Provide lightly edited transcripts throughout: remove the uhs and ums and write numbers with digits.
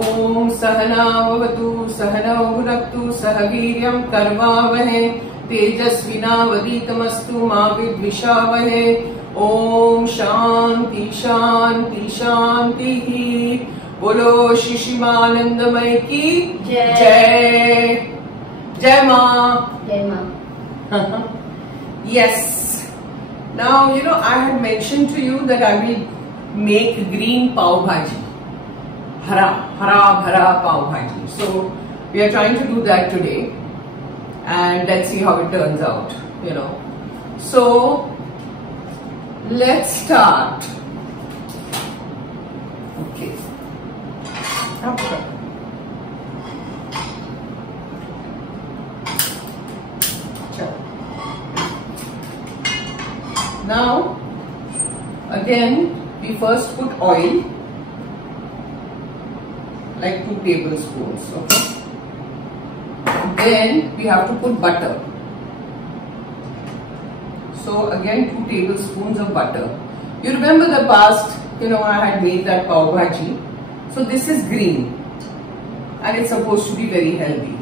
ओम सहना भवतु सहनौ भुनक्तु सह वीर्यं कर्वावहै तेजस्विनावधीतमस्तु मा विद्विषावहै। ओम शांति शांति शांति। बोलो शिशिमानंदमय की जय। जय माँ। जय माँ। Yes. Now I had mentioned to you that I will make green pav bhaji. Hara bhara pav bhaji. So we are trying to do that today, and let's see how it turns out. So let's start. Okay. Now, again, we first put oil, like 2 tablespoons, okay? Then we have to put butter. So again, 2 tablespoons of butter. You remember the past, I had made that pav bhaji. So this is green, and it's supposed to be very healthy.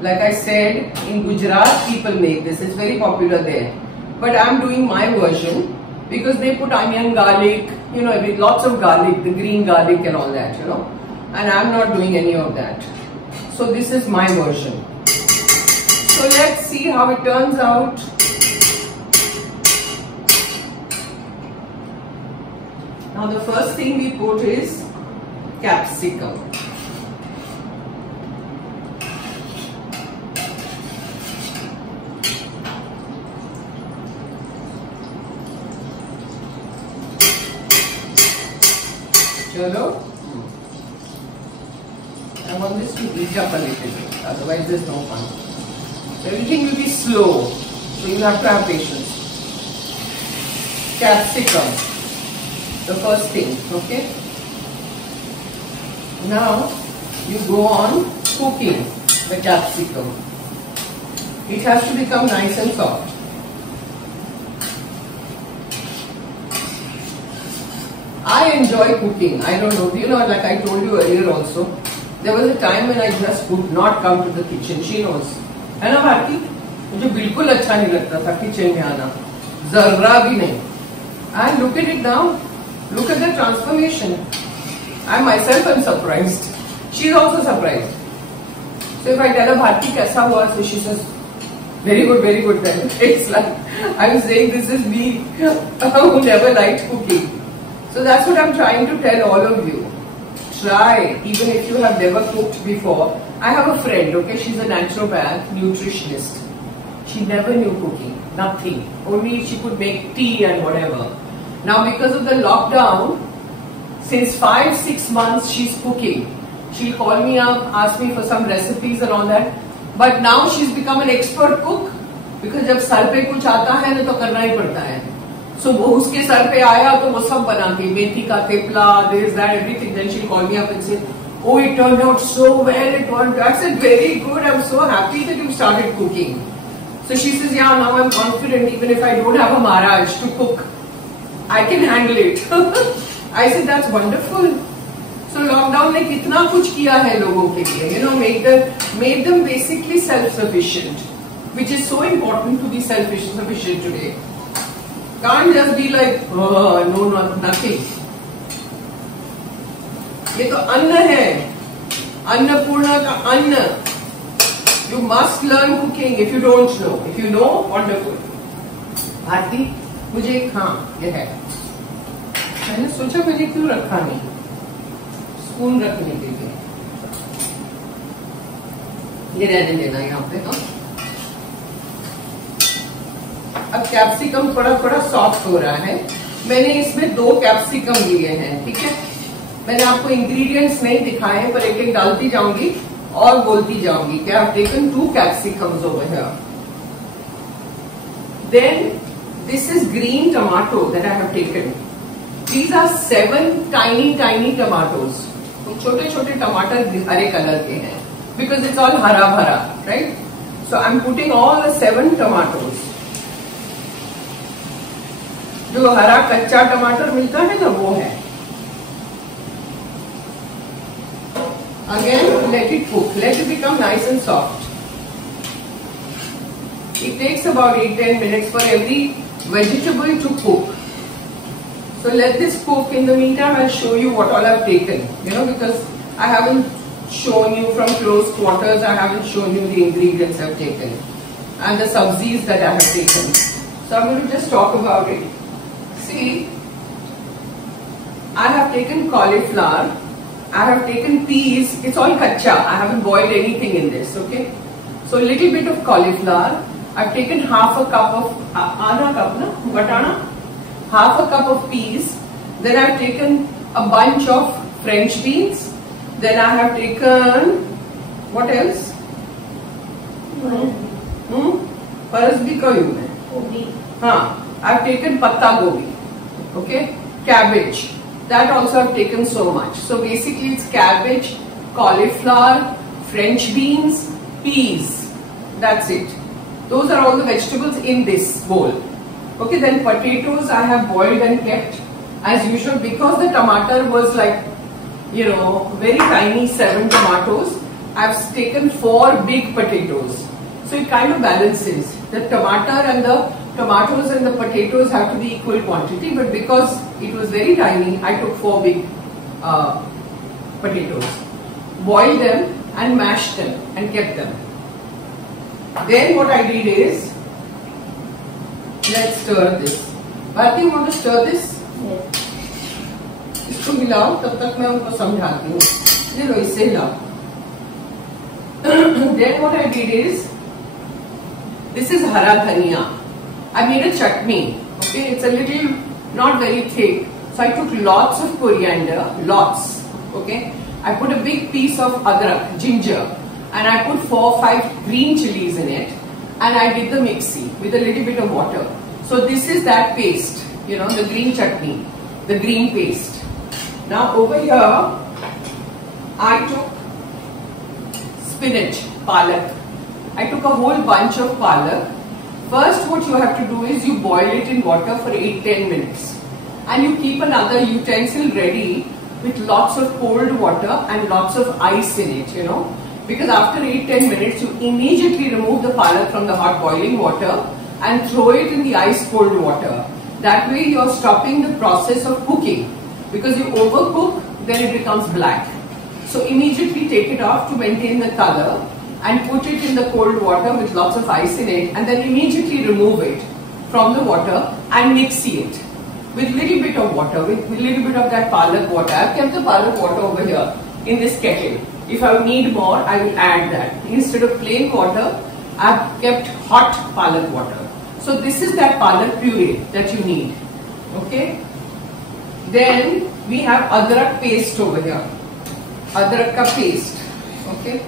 Like I said, in Gujarat, people make this. It's very popular there. But I'm doing my version because they put onion, garlic, with lots of garlic, the green garlic and all that, and I'm not doing any of that. So this is my version. So let's see how it turns out. Now the first thing we put is capsicum. Chalo. I want this to heat up a little bit, otherwise there's no fun. Everything will be slow, so you have to have patience. Capsicum, the first thing, okay? Now you go on cooking the capsicum. It has to become nice and soft. I enjoy cooking. I don't know, like I told you earlier also, there was a time when I just could not come to the kitchen. She knows. है ना भारती? मुझे बिल्कुल अच्छा नहीं लगता था kitchen में आना, जर्रा भी नहीं. And look at it now. Look at the transformation. I myself am surprised. She is also surprised. So if I tell her Bharti कैसा हुआ, so she says, very good, very good. Then it's like I'm saying this is me who never liked cooking. So that's what I'm trying to tell all of you. Try, even if you have never cooked before. I have a friend, okay, she's a naturopath, nutritionist. She never knew cooking, nothing. Only she could make tea and whatever. Now because of the lockdown, since 5-6 months she's cooking. She'll call me up, ask me for some recipes and all that. But now she's become an expert cook, because जब sir पे कुछ आता है ना तो करना ही पड़ता है. So वो उसके सर पे आया तो वो सब बनाती, मेथी का thepla, this, that, everything. Then she'll call me up and say, oh, it turned out so well, I said, very good, I'm so happy that you started cooking. So she says, yeah, now I'm confident, even if I don't have a Maharaj to cook, I can handle it. I said, that's wonderful. So lockdown ने कितना कुछ किया है लोगों के लिए, made them basically self-sufficient, which is so important to be self-sufficient today. Can't just be like, oh, no, nothing. ये तो अन्न है, अन्नपूर्णा का अन्न. You must learn cooking if you don't know. If you know, wonderful. Bharti, मुझे ये है. मैंने सोचा मैंने क्यों रखा नहीं, स्पून रखने के लिए. ये रहने देना यहाँ पे. अब कैप्सिकम थोड़ा सॉफ्ट हो रहा है. मैंने इसमें 2 कैप्सिकम लिए हैं, ठीक है. मैंने आपको इंग्रेडिएंट्स नहीं दिखाए, पर एक डालती जाऊंगी और बोलती जाऊंगी कि I have taken 2 capsicums over here. Then this is green tomato that I have taken. These are 7 tiny tomatoes. छोटे छोटे टमाटर हरे कलर के हैं, बिकॉज इट्स ऑल हरा भरा, right. So I am putting all the 7 tomatoes. जो हरा कच्चा टमाटर मिलता है ना, वो है. Again, let it cook. Let it become nice and soft. It takes about 8-10 minutes for every vegetable to cook. So let this cook. In the meantime, I'll show you what all I've taken. You know, because I haven't shown you from close quarters, I haven't shown you the ingredients I've taken and the sabzis that I have taken. So I'm going to just talk about it. See, I have taken cauliflower, I have taken peas, it's all kacha, I haven't boiled anything in this, okay? So a little bit of cauliflower, I've taken half a cup of, half a cup of peas, then I've taken a bunch of French beans, then I have taken, what else? Paras bhi kayu hai. I've taken patta gobi, okay? Cabbage. That also I've taken so much. So basically it's cabbage, cauliflower, French beans, peas. That's it. Those are all the vegetables in this bowl. Okay, then potatoes I have boiled and kept as usual because the tomato was like, you know, very tiny 7 tomatoes. I've taken 4 big potatoes. So it kind of balances. The tomatoes and the potatoes have to be equal quantity, but because it was very tiny, I took 4 big potatoes. Boiled them and mashed them and kept them. Then what I did is, let's stir this. Bharti, you want to stir this? Yes. इसको हिलाओ, तब तक मैं उनको समझाती हूँ. ये लो, इससे हिलाओ. Then what I did is, this is hara dhania. I made a chutney. Okay, it's a little, not very thick. So I took lots of coriander, lots. Okay, I put a big piece of adrak, ginger, and I put 4 or 5 green chilies in it, and I did the mixie with a little bit of water. So this is that paste, you know, the green chutney, the green paste. Now over here, I took spinach, palak. I took a whole bunch of palak. First what you have to do is you boil it in water for 8-10 minutes. And you keep another utensil ready with lots of cold water and lots of ice in it, you know. Because after 8-10 minutes, you immediately remove the palak from the hot boiling water and throw it in the ice cold water. That way you are stopping the process of cooking. Because you overcook, then it becomes black. So immediately take it off to maintain the color and put it in the cold water with lots of ice in it, and then immediately remove it from the water and mixie it with little bit of water, with little bit of that palak water. I have kept the palak water over here in this kettle. If I need more, I will add that. Instead of plain water, I have kept hot palak water. So this is that palak puree that you need. Okay. Then we have adrak paste over here. Adrak ka paste. Okay.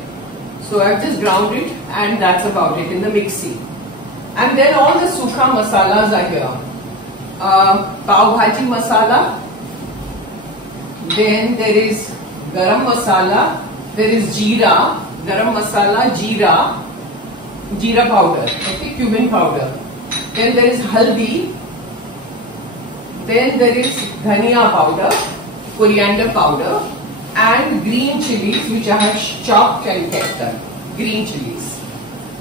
So I've just ground it, and that's about it in the mixie. And then all the sukha masalas are here. Pav bhaji masala. Then there is garam masala. There is jeera, garam masala, jeera powder. Okay, cumin powder. Then there is haldi. Then there is dhania powder, coriander powder, and green chilies which I have chopped and kept them. Green chilies.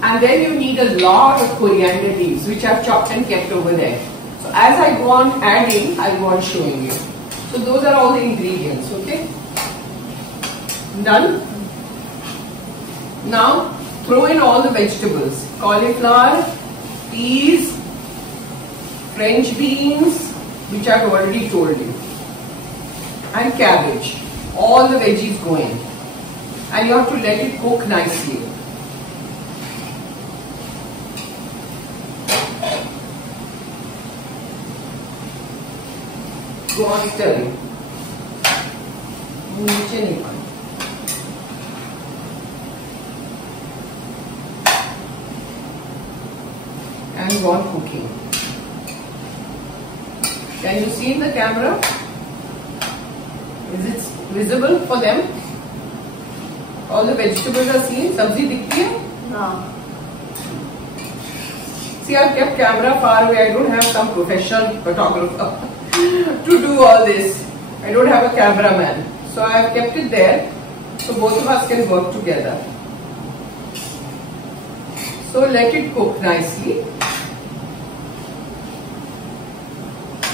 And then you need a lot of coriander leaves which I have chopped and kept over there. So as I go on adding, I go on showing you. So those are all the ingredients, okay? Done? Now throw in all the vegetables. Cauliflower, peas, French beans, which I have already told you, and cabbage. All the veggies go in, and you have to let it cook nicely. Go on stirring. नीचे नहीं पानी. And go on cooking. Can you see in the camera? Is it visible for them? All the vegetables are seen. Sabzi dikhti hai? No. See, I've kept camera far away. I don't have some professional photographer to do all this. I don't have a cameraman. So I have kept it there. so both of us can work together. So let it cook nicely.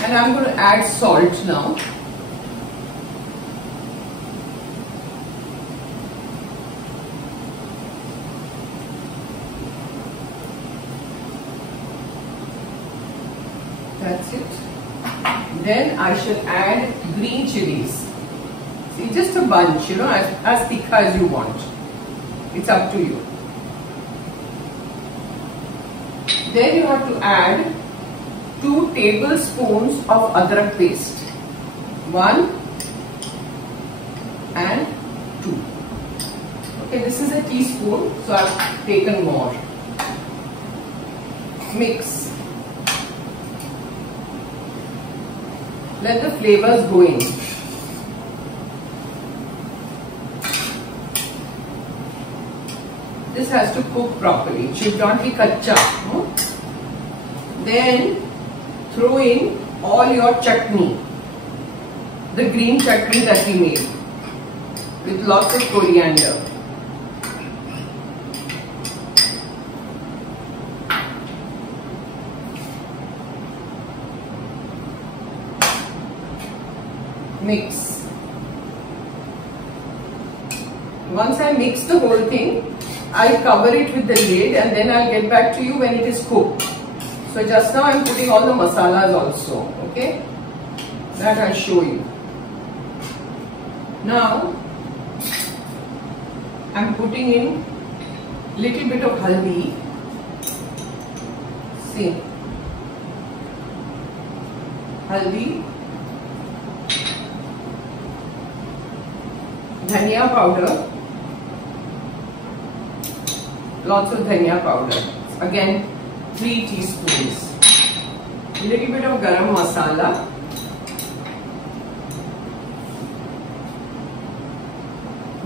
And I'm going to add salt now. That's it. Then I should add green chilies. See, just a bunch, you know, as thick as you want. It's up to you. Then you have to add 2 tablespoons of adrak paste. 1 and 2. Okay, this is a teaspoon, so I've taken more. Mix. Let the flavors go in. This has to cook properly. It should not be kacha. No? Then throw in all your chutney. The green chutney that we made with lots of coriander. Mix. Once I mix the whole thing, I cover it with the lid and then I'll get back to you when it is cooked. So just now I'm putting all the masalas also, okay? That I'll show you. Now, I'm putting in little bit of haldi. See. Haldi. Dhania powder, lots of dhania powder, again 3 teaspoons, a little bit of garam masala,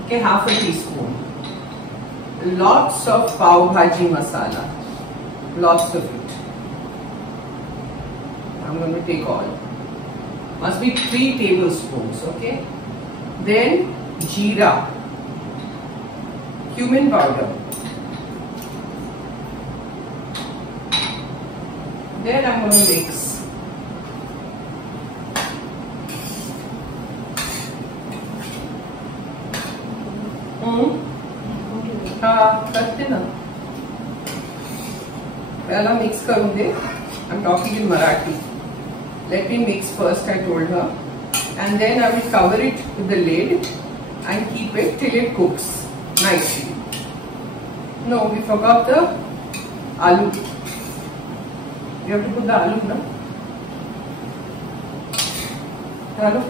okay, half a teaspoon, lots of pav bhaji masala, lots of it. I'm going to take all, must be 3 tablespoons, okay. Then jeera, cumin powder. Then I'm going to mix. हाँ करते ना. पहला mix करूँगे. I'm talking in Marathi. Let me mix first, I told her, and then I will cover it with the lid and keep it till it cooks nicely. No, we forgot the aloo. You have to put the aloo, no? Aloo.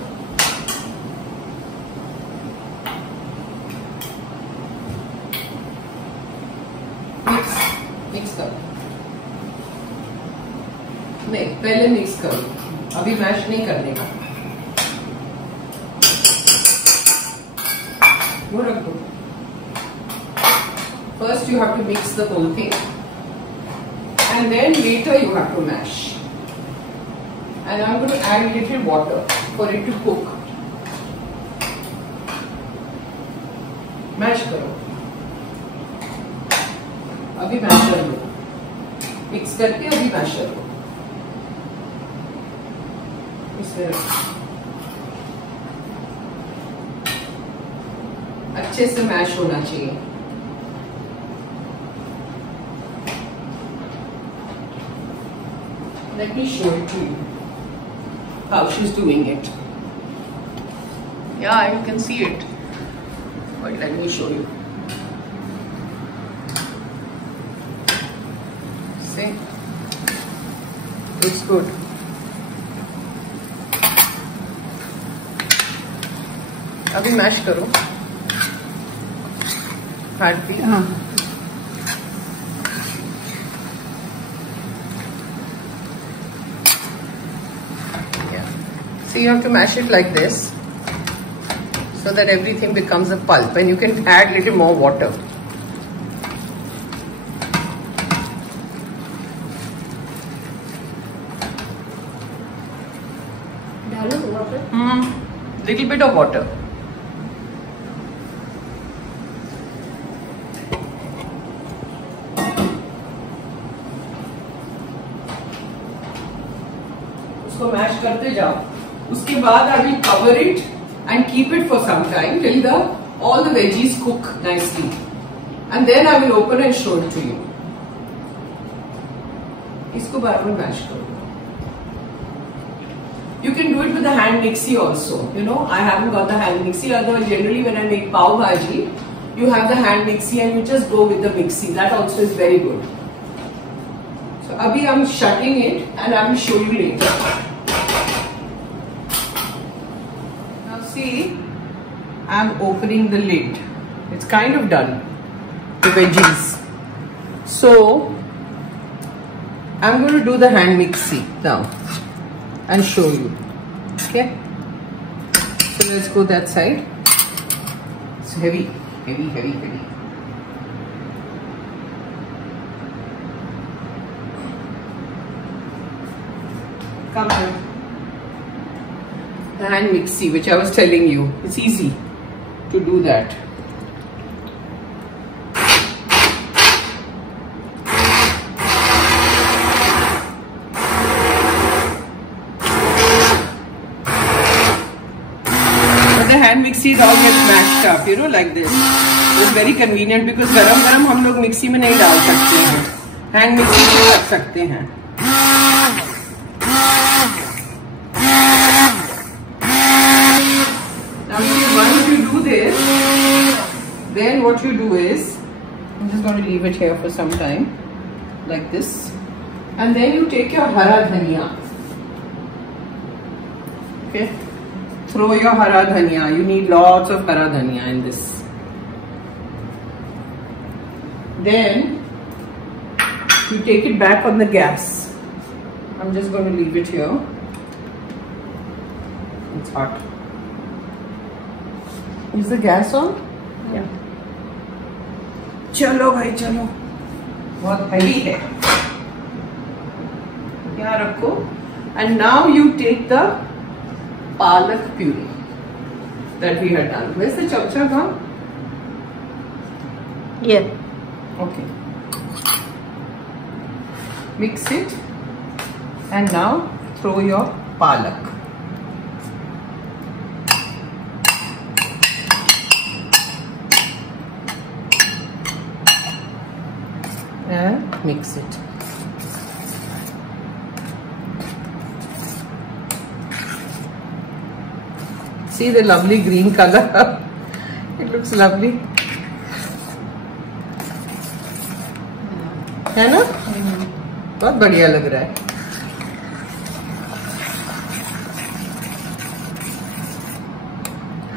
Mix करो. नहीं, पहले mix करो. अभी mash नहीं करने का. First you have to mix the whole thing and then later you have to mash. And I'm going to add a little water for it to cook. Mash करो. अभी मैश कर लो. Mix करके अभी mash कर लो. अच्छे से mash होना चाहिए. Let me show it to you how she's doing it. Yeah, you can see it, but let me show you. See, it's good. अभी मैश करो. Heartbeat. Yeah. So you have to mash it like this so that everything becomes a pulp, and you can add little more water. Little bit of water. उसको mash करते जाओ. उसके बाद I will cover it and keep it for some time till all the veggies cook nicely, and then I will open and show it to you. इसको बार बार mash करो. You can do it with the hand mixie also. You know, I haven't got the hand mixie. Otherwise, generally when I make pav bhaji, you have the hand mixie and you just go with the mixie. That also is very good. So, abhi I'm shutting it and I will show you later. Now see, I'm opening the lid. It's kind of done, the veggies. So, I'm going to do the hand mixie now and show you. Okay, so let's go that side. It's heavy. Come on. The hand mixie, which I was telling you, it's easy to do that. Hand mixie all gets mashed up, you know, like this. It's very convenient because गरम हम लोग mixie में नहीं डाल सकते हैं. Hand mixie में रख सकते हैं. Now once you do this, then what you do is, I'm just going to leave it here for some time, like this, and then you take your hara dhania. Okay. Throw your hara dhania. You need lots of hara dhania in this. Then you take it back on the gas. I'm just going to leave it here. It's hot. Is the gas on? Yeah. चलो भाई चलो. बहुत heavy है. यहाँ रखो. And now you take the palak puree that we had done. Where's the chamcha gone? Yeah. Okay. Mix it and now throw your palak. And mix it. See the lovely green color. It looks lovely. है ना? बहुत बढ़िया लग रहा है.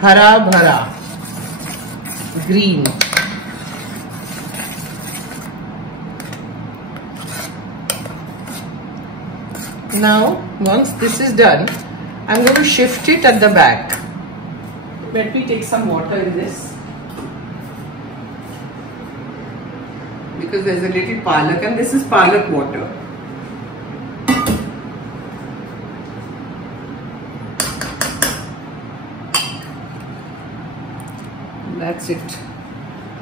हरा भरा green. Now, once this is done, I'm going to shift it at the back. Let me take some water in this, because there's a little palak and this is palak water. That's it.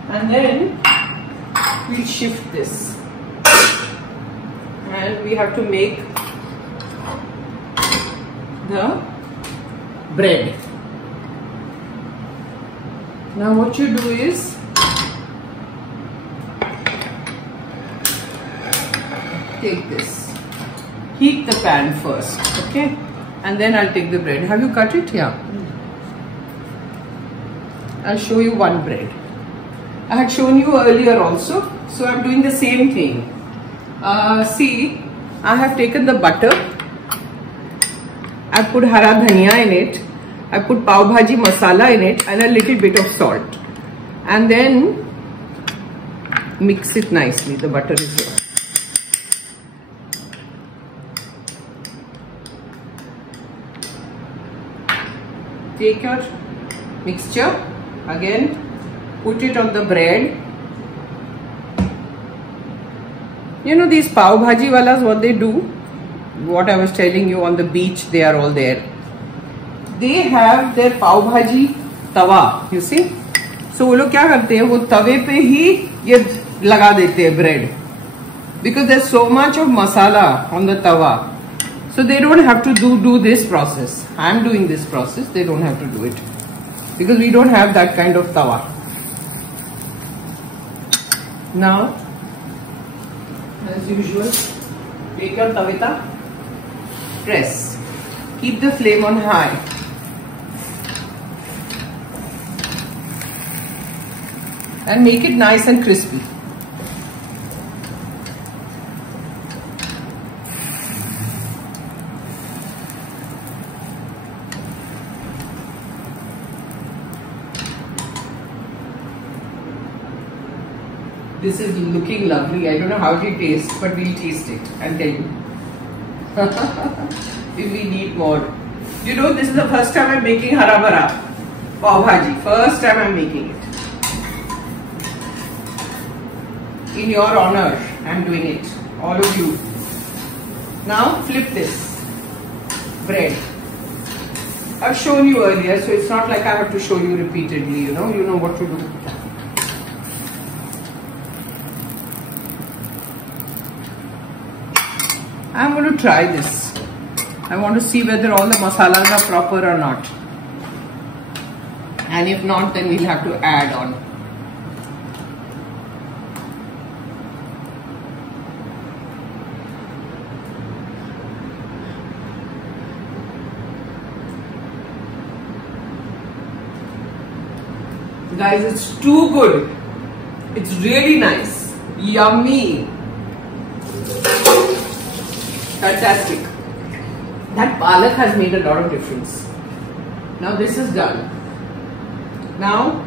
And then we'll shift this and we have to make the bread. Now what you do is, take this, heat the pan first, okay, and then I'll take the bread. Have you cut it? Yeah. I'll show you one bread. I had shown you earlier also, so I'm doing the same thing. See, I have taken the butter, I put hara dhania in it, I put pav bhaji masala in it and a little bit of salt, and then mix it nicely. The butter is here. Take your mixture again, put it on the bread. You know these pav bhaji walas, what they do, what I was telling you on the beach, they are all there. They have their pav bhaji tawa, you see. So वो लोग क्या करते हैं, वो तवे पे ही ये लगा देते हैं bread, because there's so much of masala on the tawa. So they don't have to do this process. I'm doing this process. They don't have to do it because we don't have that kind of tawa. Now, as usual, take your tawita, press. Keep the flame on high. And make it nice and crispy. This is looking lovely. I don't know how it tastes, but we'll taste it and tell you. If we need more. You know, this is the first time I'm making hara bhara pav bhaji. First time I'm making it. In your honor, I'm doing it. All of you. Now flip this bread. I've shown you earlier, so it's not like I have to show you repeatedly. You know what to do. I'm going to try this. I want to see whether all the masalas are proper or not. And if not, then we'll have to add on. Guys, it's too good. It's really nice. Yummy. Fantastic. That palak has made a lot of difference. Now this is done. Now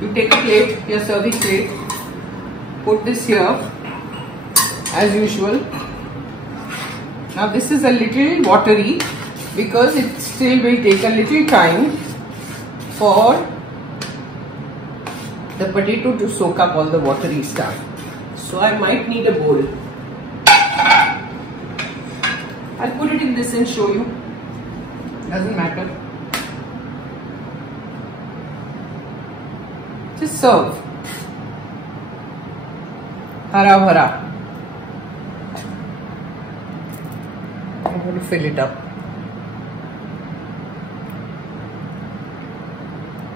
you take a plate, your serving plate, put this here as usual. Now this is a little watery because it still will take a little time for the potato to soak up all the watery stuff. So I might need a bowl. I'll put it in this and show you. Doesn't matter. Just serve. Hara bhara. I'm going to fill it up.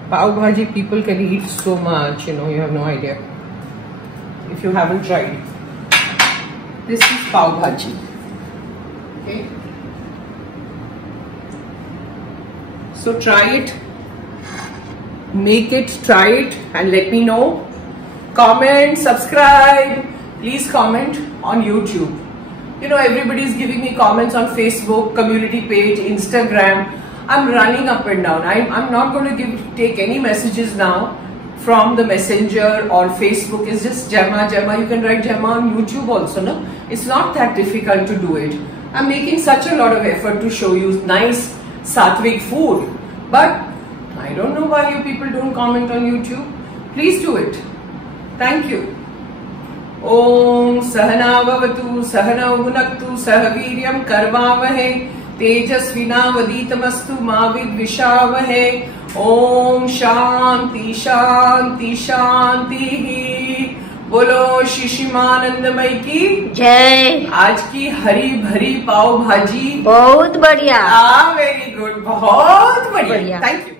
Pav bhaji people can eat so much, you have no idea. If you haven't tried. This is pav bhaji. Okay. So try it, make it, try it and let me know. Comment, subscribe, please comment on YouTube. Everybody is giving me comments on Facebook, community page, Instagram. I'm running up and down. I'm not going to take any messages now from the messenger or Facebook. It's just Gemma. You can write Gemma on YouTube also, no? It's not that difficult to do it. I'm making such a lot of effort to show you nice sattvic food, but I don't know why you people don't comment on YouTube. Please do it. Thank you. Om Sahana Bhavatu Sahana Bhunaktu Sahaviryam Karvavahe Tejasvinavaditamastu Ma Vidvishavahe. Om Shanti Shanti Shanti. बोलो शिशिमानंदमय की जय। आज की हरी भरी पाव भाजी बहुत बढ़िया। Very good, बहुत बढ़िया। Thank you.